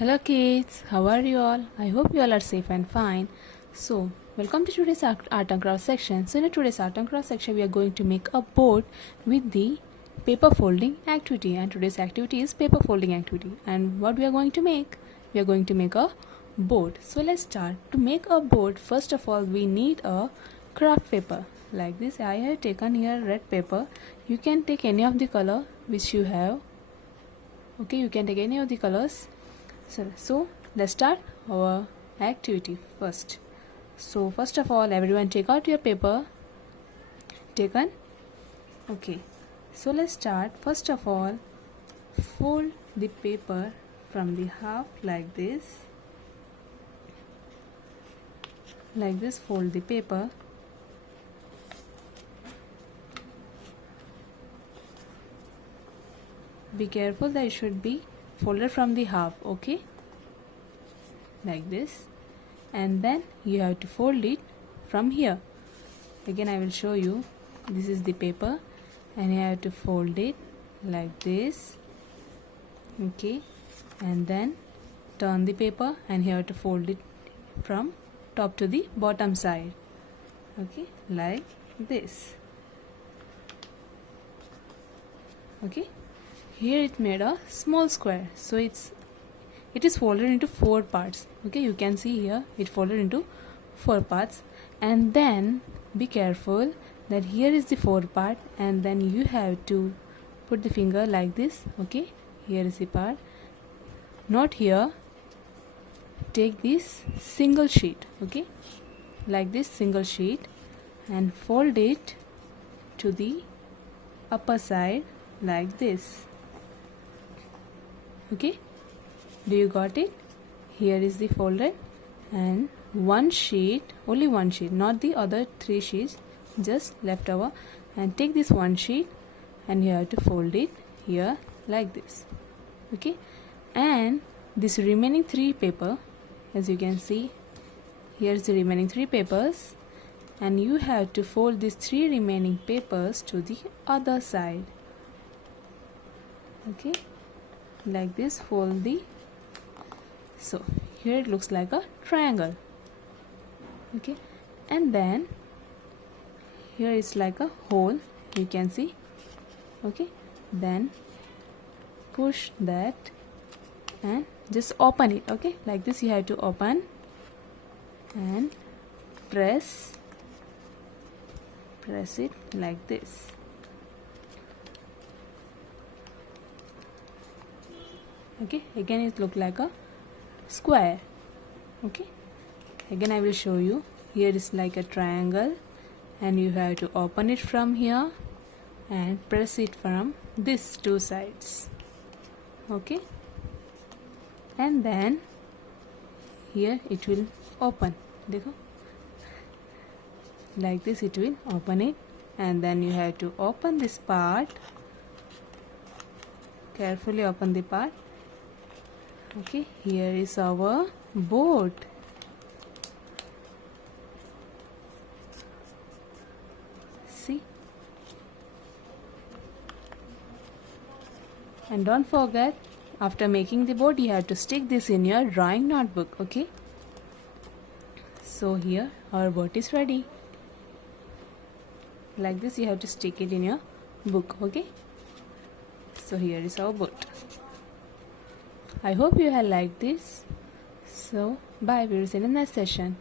Hello kids, how are you all? I hope you all are safe and fine. So, welcome to today's art and craft section. So, in today's art and craft section, we are going to make a board with the paper folding activity. And today's activity is paper folding activity. And what we are going to make? We are going to make a board. So, let's start. To make a board, first of all, we need a craft paper. Like this, I have taken here red paper. You can take any of the color which you have. Okay, you can take any of the colors. So let's start our activity first. So first of all, everyone take out your paper. Taken? Okay. So let's start. First of all, fold the paper from the half like this. Like this, fold the paper. Be careful that it should be folded from the half, okay, like this, and then you have to fold it from here. Again I will show you. This is the paper and you have to fold it like this, okay, and then turn the paper and you have to fold it from top to the bottom side, okay, like this. Okay, here it made a small square, so it is folded into 4 parts. Okay, you can see here it folded into 4 parts, and then be careful that here is the 4 part, and then you have to put the finger like this. Okay, here is the part, not here. Take this single sheet, okay, like this single sheet, and fold it to the upper side like this. Okay, do you got it? Here is the folded, and one sheet, only one sheet, not the other 3 sheets, just left over, and take this one sheet and you have to fold it here like this. Okay, and this remaining 3 paper, as you can see, here's the remaining 3 papers, and you have to fold these 3 remaining papers to the other side. Okay, like this, fold the, so here it looks like a triangle. Okay, and then here is like a hole, you can see. Okay, then push that and just open it. Okay, like this, you have to open and press it like this. Okay, again it look like a square. Okay, again I will show you. Here is like a triangle, and you have to open it from here and press it from these 2 sides. Okay, and then here it will open. Dekho, like this it will open it, and then you have to open this part. Carefully open the part. Okay, here is our board. See, and don't forget, after making the board, you have to stick this in your drawing notebook. Okay, so here our board is ready. Like this, you have to stick it in your book. Okay, so here is our board. I hope you have liked this. So bye, we will see you in the next session.